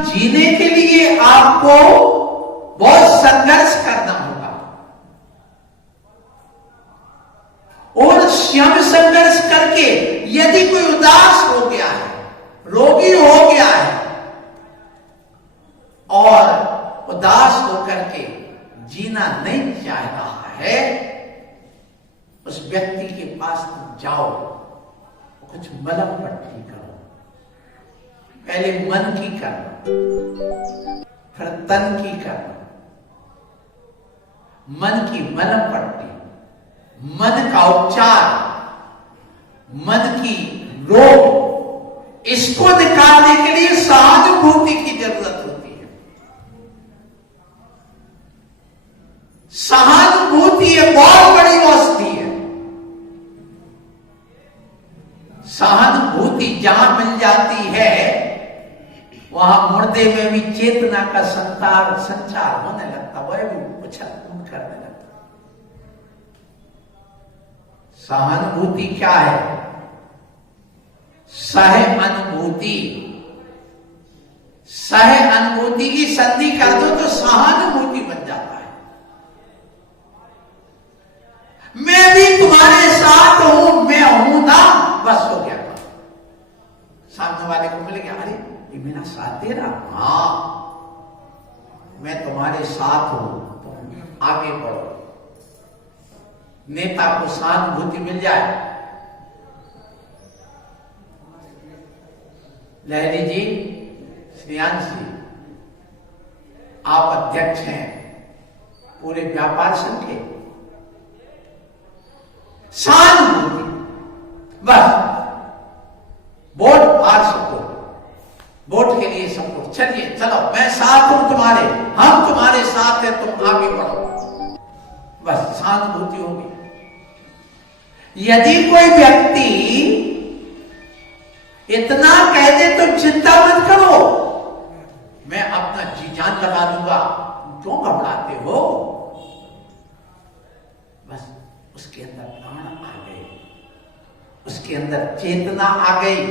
जीने के लिए आपको बहुत संघर्ष करना होगा और स्वयं संघर्ष करके यदि कोई उदास हो गया है, रोगी हो गया है और उदास होकर के जीना नहीं चाह रहा है, उस व्यक्ति के पास जाओ, कुछ मलम पट्टी करो। पहले मन की करना, फिर तन की करना। मन की मलम पट्टी, मन का उपचार, मन की रोग, इसको निकालने के लिए सहानुभूति की जरूरत होती है। सहानुभूति एक बहुत बड़ी औषधि है। सहानुभूति जहां मिल जाती है, वहां मुर्दे में भी चेतना का संचार होने लगता, वह भी उछल कूद करने लगता। सहानुभूति क्या है? सह अनुभूति। सह अनुभूति की संधि कर दो तो सहानुभूति बन जाता है। मैं भी तुम्हारे साथ हूं, मैं हूं ना, बस हो गया। सामने वाले को मिल गया, अरे ये मेरा साथ दे रहा, हाँ मैं तुम्हारे साथ हूं, तुम आगे बढ़ो। नेता को सहानुभूति मिल जाए। लहरी जी, श्रेयांश जी, आप अध्यक्ष हैं पूरे व्यापार संघ के। सहानुभूति, बस वोट पार सपोर्ट, वोट के लिए सपोर्ट, चलिए चलो मैं साथ हूं तुम्हारे, हम तुम्हारे साथ हैं, तुम आगे बढ़ो, बस सहानुभूति होगी। यदि कोई व्यक्ति इतना कह दे तो चिंता मत करो, मैं अपना जी जान लगा दूंगा, क्यों घबराते हो, बस उसके अंदर प्राण आ गए, उसके अंदर चेतना आ गई।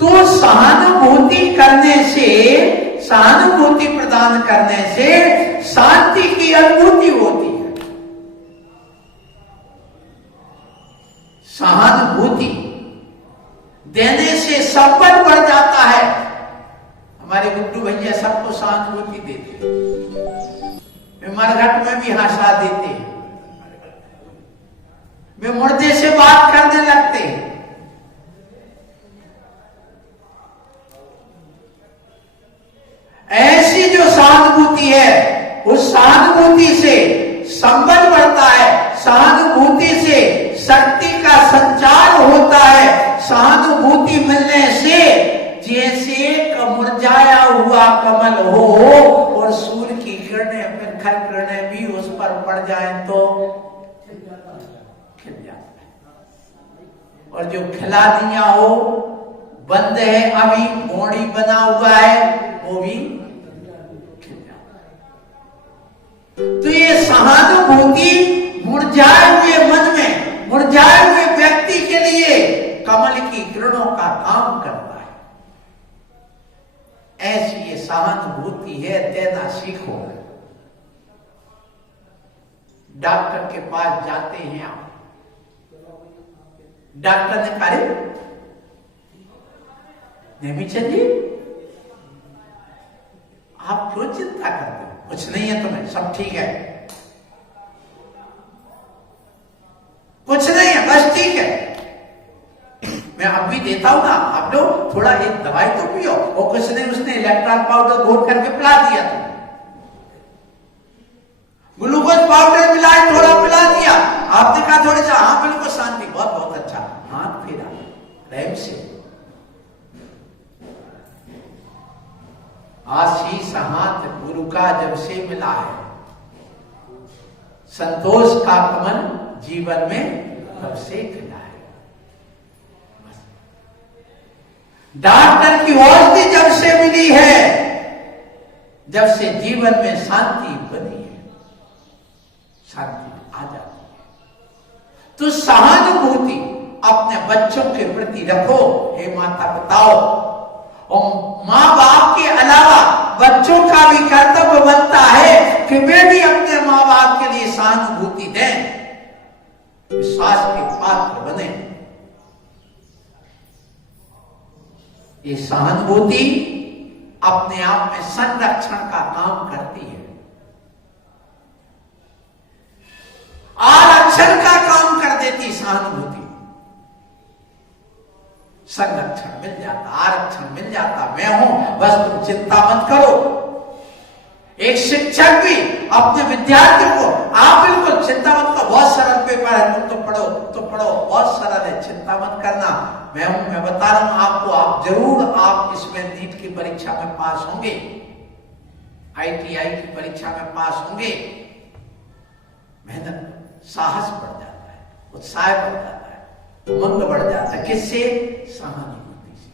तो सहानुभूति करने से, सहानुभूति प्रदान करने से शांति की अनुभूति होती है। सहानुभूति देने से संपन्न बढ़ जाता है। हमारे गुड्डू भैया सबको सहानुभूति देते हैं, मरघट में भी हंसा देते हैं, वे मुर्दे से बात करने लगते हैं। ऐसी जो सहानुभूति है, उस सहानुभूति से संबंध बढ़ता है, सहानुभूति से शक्ति का संचार होता है। सहानुभूति मिलने से जैसे एक मुरझाया हुआ कमल हो और सूर्य की किरणें, प्रखर किरणें भी उस पर पड़ जाए तो खिल जाता है। और जो खिला दिया हो, बंद है अभी, मोड़ी बना हुआ है, वो भी खिल जाता है। तो ये सहानुभूति मुरझाए हुए मन में, मुरझाए हुए व्यक्ति के लिए कमल की किरणों का काम करता है। ऐसी ये सहानुभूति है, देना सीखो। डॉक्टर के पास जाते हैं आप, डॉक्टर ने कहा नेमीचंद जी आप क्यों चिंता करते हो, कुछ नहीं है तुम्हें, सब ठीक है, कुछ नहीं है, बस ठीक है, मैं अब भी देता हूं ना, आप लोग थोड़ा एक दवाई तो पियो। और कुछ नहीं, उसने इलेक्ट्रॉल पाउडर घोल करके पिला दिया, ग्लूकोज पाउडर मिलाए थोड़ा पिला दिया, आपने कहा थोड़ी सा, हाँ बिल्कुल शांति, बहुत बहुत अच्छा, हाथ फेरा प्रेम से। आशीष हाथ गुरु का जब से मिला है, संतोष का कमल जीवन में तब से खिला है। डॉक्टर की औषधि जब से मिली है, जब से जीवन में शांति बनी है, शांति आ जाती है। तो सहानुभूति अपने बच्चों के प्रति रखो हे माता पिताओं, और माँ बाप के अलावा बच्चों का भी कर्तव्य बनता है कि वे भी अपने माँ बाप के लिए सहानुभूति दें, विश्वास के पात्र बने। ये सहानुभूति अपने आप में संरक्षण का काम करती है, आरक्षण का काम कर देती सहानुभूति। संरक्षण मिल जाता, आरक्षण मिल जाता, मैं हूं बस तुम चिंता मत करो। एक शिक्षक भी अपने विद्यार्थियों को, आप बिल्कुल चिंता मत करो, बहुत सरल पेपर है, तुम तो पढ़ो, बहुत सरल है, चिंता मत करना, मैं हूं, मैं बता रहा हूं आपको, आप जरूर आप इसमें नीट की परीक्षा में पास होंगे, ITI की परीक्षा में पास होंगे। मेहनत, साहस बढ़ जाता है, उत्साह बढ़ जाता है, उमंग बढ़ जाता है। किससे? सहानुभूति से।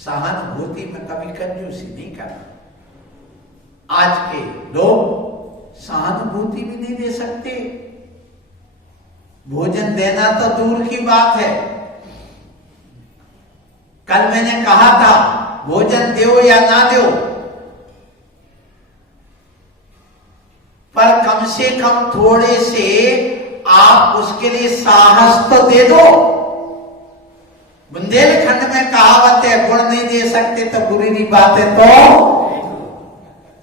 सहानुभूति में कभी कंजूसी नहीं करना। आज के लोग सहानुभूति भी नहीं दे सकते, भोजन देना तो दूर की बात है। कल मैंने कहा था भोजन दो या ना दो, पर कम से कम थोड़े से आप उसके लिए साहस तो दे दो। बुंदेलखंड में कहावत है, गुण नहीं दे सकते तो बुरी बातें तो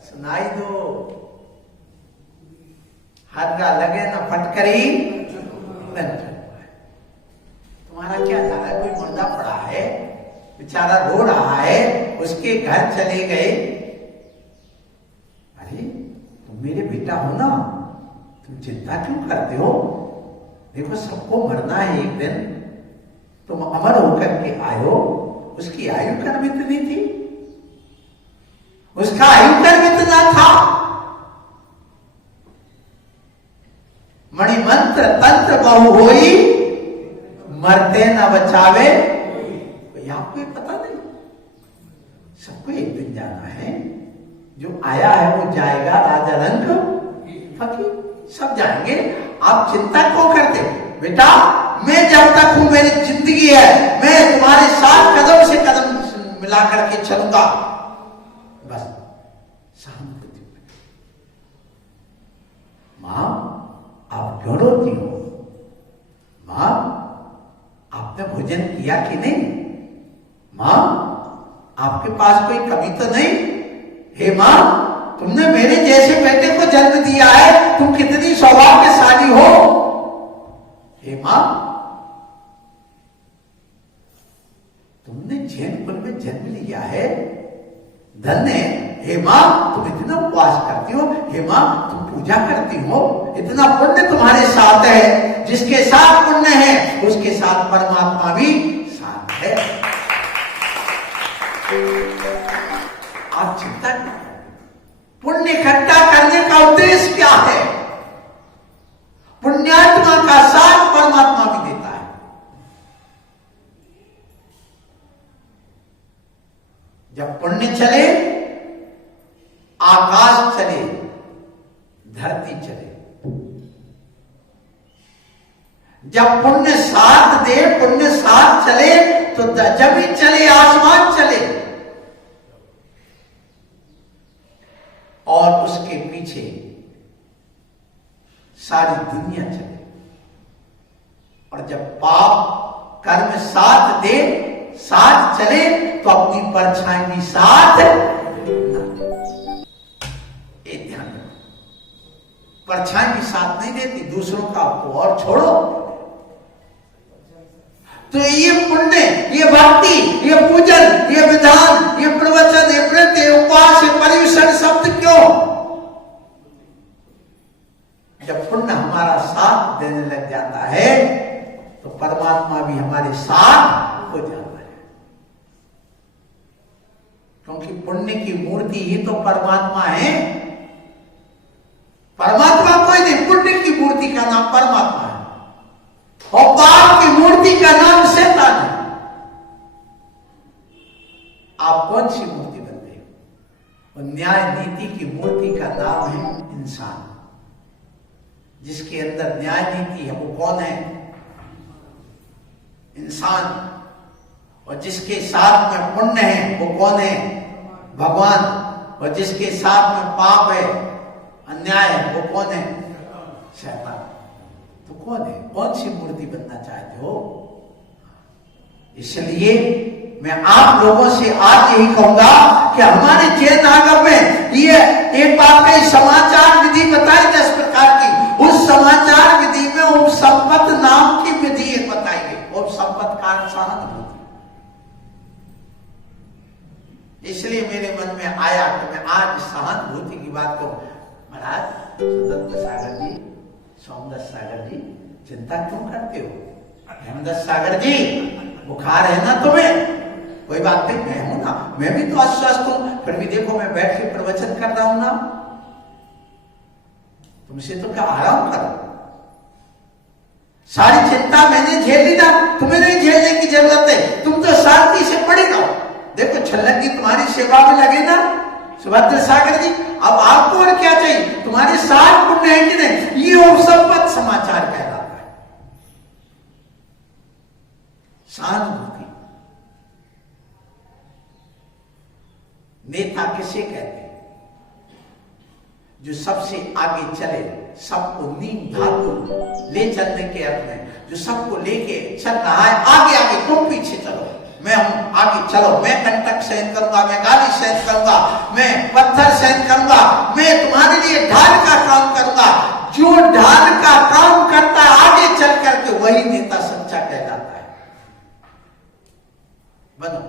सुनाई दो। हर्रा लगे ना फटकरी, तुम्हारा क्या जा रहा है? कोई मुर्दा पड़ा है, बेचारा रो रहा है, उसके घर चले गए, अरे तुम मेरे बेटा हो ना, तुम चिंता क्यों करते हो? देखो सबको मरना है एक दिन, तुम अमर होकर के आयो। उसकी आयु कर्म इतनी थी, उसका आयु कर्म इतना था। मणिमंत्र तंत्र बहु होई, मरते न बचावे कोई। आपको पता नहीं, सबको एक दिन जाना है, जो आया है वो जाएगा, राजा रंग फकीर, सब जाएंगे। आप चिंता क्यों करते? बेटा मैं जब तक हूं, मेरी जिंदगी है, मैं तुम्हारे साथ कदम से कदम मिला करके चलूंगा। बस सहानुभूति। मां आप क्यों रोती हो? मां आपने भोजन किया कि नहीं? मां आपके पास कोई कमी तो नहीं? हे मां तुमने मेरे जैसे बेटे को जन्म दिया है, तुम कितनी सौभाग्यशाली हो। हे मां तुमने जैन कुल में जन्म लिया है, धन्य। हे मां तुम इतना उपवास करती हो, हे मां तुम पूजा करती हो, इतना पुण्य तुम्हारे साथ है। जिसके साथ पुण्य है उसके साथ परमात्मा भी साथ है। आप चिंता नहीं, पुण्य इकट्ठा करने का उद्देश्य क्या है? पुण्यात्मा का साथ परमात्मा भी देता है। जब पुण्य चले आकाश चले, धरती चले। जब पुण्य साथ दे, पुण्य साथ चले तो जमीन चले, आसमान चले, और उसके पीछे सारी दुनिया चले। और जब पाप कर्म साथ दे, साथ चले, तो अपनी परछाई भी साथ ध्यान रखो। परछाई भी साथ नहीं देती, दूसरों का तो और छोड़ो। तो ये पुण्य, ये भक्ति, ये पूजन, ये विधान, ये प्रवचन, ये व्रत, ये उपवास, ये परिवेशन शब्द क्यों? जब पुण्य हमारा साथ देने लग जाता है तो परमात्मा भी हमारे साथ हो जाता है। क्योंकि पुण्य की मूर्ति ही तो परमात्मा है। परमात्मा कोई नहीं, पुण्य की मूर्ति का नाम परमात्मा है, और पाप की मूर्ति का नाम शैतान है। आप कौन सी मूर्ति बनते हो? और न्याय नीति की मूर्ति का नाम है इंसान। जिसके अंदर न्याय नीति है वो कौन है? इंसान। और जिसके साथ में पुण्य है वो कौन है? भगवान। और जिसके साथ में पाप है, अन्याय है, वो कौन है? शैतान। तो कौन है? कौन सी मूर्ति बनना चाहते हो? इसलिए मैं आप लोगों से आज यही कहूंगा कि हमारे जैन आगम में ये एक बात में समाचार विधि बताई 10 प्रकार की। उस समाचार विधि में उपसंपत नाम की विधि एक बताई गई। उपसंपत का सहानुभूति। इसलिए मेरे मन में आया कि मैं आज सहानुभूति की बात कहूं। महाराज सुदत्त सागर जी, सोमदत्त सागर जी, चिंता क्यों करते हो? हेमदत्त सागर जी, बुखार है ना तुम्हें? कोई बात नहीं, मैं हूं ना, मैं भी तो अस्वस्थ हूं, फिर भी देखो मैं बैठ के प्रवचन कर रहा हूं ना। तुमसे तो क्या आराम करो। सारी चिंता मैंने झेल ली ना, तुम्हें नहीं झेलने की जरूरत है। तुम तो शांति से पड़े रहो। देखो छल्लक जी तुम्हारी सेवा में लगे ना, सुभद्र सागर जी। अब आपको और क्या चाहिए? तुम्हारे साथ पुण्य है कि नहीं? ये उपसंपत समाचार कहलाता है। सहानुभूति। नेता किसे कहते हैं? जो सबसे आगे चले, सबको नीम धातु ले चलने के अर्थ में, जो सबको लेके चल रहा है, आगे आगे, तुम पीछे चलो, मैं हूं, आगे चलो। मैं कंटक सहन करूंगा, मैं गाली सहन करूंगा, मैं पत्थर सहन करूंगा, मैं तुम्हारे लिए ढाल का काम करूंगा। जो ढाल का काम करता है आगे चल करके, वही नेता सच्चा कहलाता है। बनो,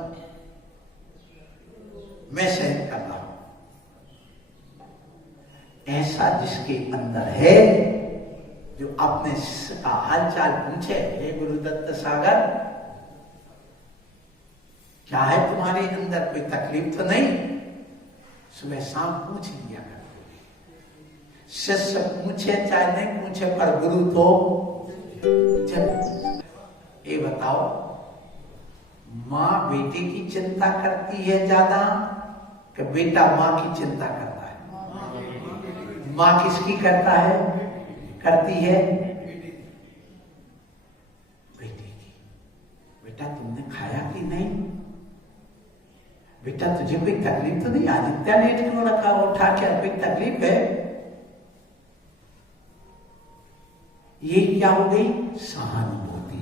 मैं सहन कर रहा हूं। ऐसा जिसके अंदर है, जो अपने शिष्य का हालचाल पूछे, हे गुरुदत्त सागर, क्या है तुम्हारे अंदर? कोई तकलीफ तो नहीं? सुबह शाम पूछ लिया कर। शिष्य पूछे चाहे नहीं पूछे, पर गुरु तो जब। ये बताओ, माँ बेटे की चिंता करती है ज्यादा कि बेटा माँ की चिंता करता है? माँ किसकी करता है? करती है बेटे की। बेटा तुमने खाया कि नहीं? बेटा तुझे कोई तकलीफ तो नहीं? आज इतना लेट क्यों रखा उठा के? कोई तकलीफ है? ये क्या हो गई? सहानुभूति।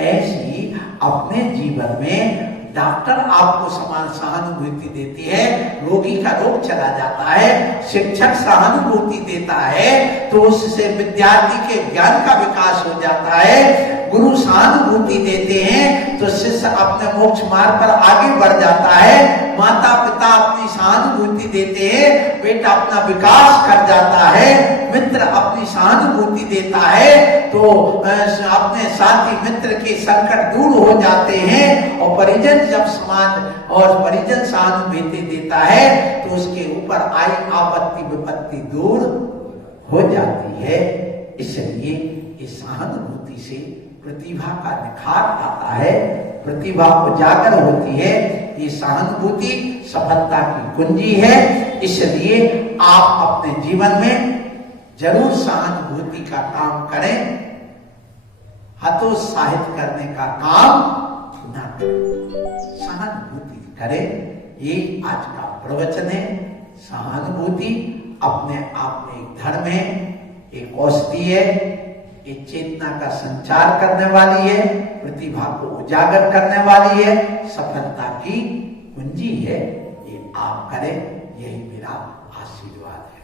ऐसी अपने जीवन में डॉक्टर आपको समान सहानुभूति देती है, रोगी का रोग चला जाता है। शिक्षक सहानुभूति देता है तो उससे विद्यार्थी के ज्ञान का विकास हो जाता है। गुरु सहानुभूति देते हैं तो शिष्य अपने मोक्ष मार्ग पर आगे बढ़ जाता है। माता पिता अपनी सहानुभूति देते हैं, बेटा अपना विकास कर जाता है। मित्र अपनी सहानुभूति देता है तो अपने साथी मित्र के संकट दूर हो जाते हैं। और परिजन जब समाज और परिजन सहानुभूति देता है तो उसके ऊपर आई आपत्ति विपत्ति दूर हो जाती है। इसलिए इस सहानुभूति से प्रतिभा का निखार आता है, प्रतिभा उजागर होती है। ये सहानुभूति सफलता की कुंजी है। इसलिए आप अपने जीवन में जरूर सहानुभूति का काम करें, हतोत्साहित करने का काम ना करें, सहानुभूति करें। ये आज का प्रवचन है। सहानुभूति अपने आप में एक धर्म है, एक औषधि है, एक चेतना का संचार करने वाली है, प्रतिभा को उजागर करने वाली है, सफलता की कुंजी है। ये आप करें, यही मेरा आशीर्वाद है।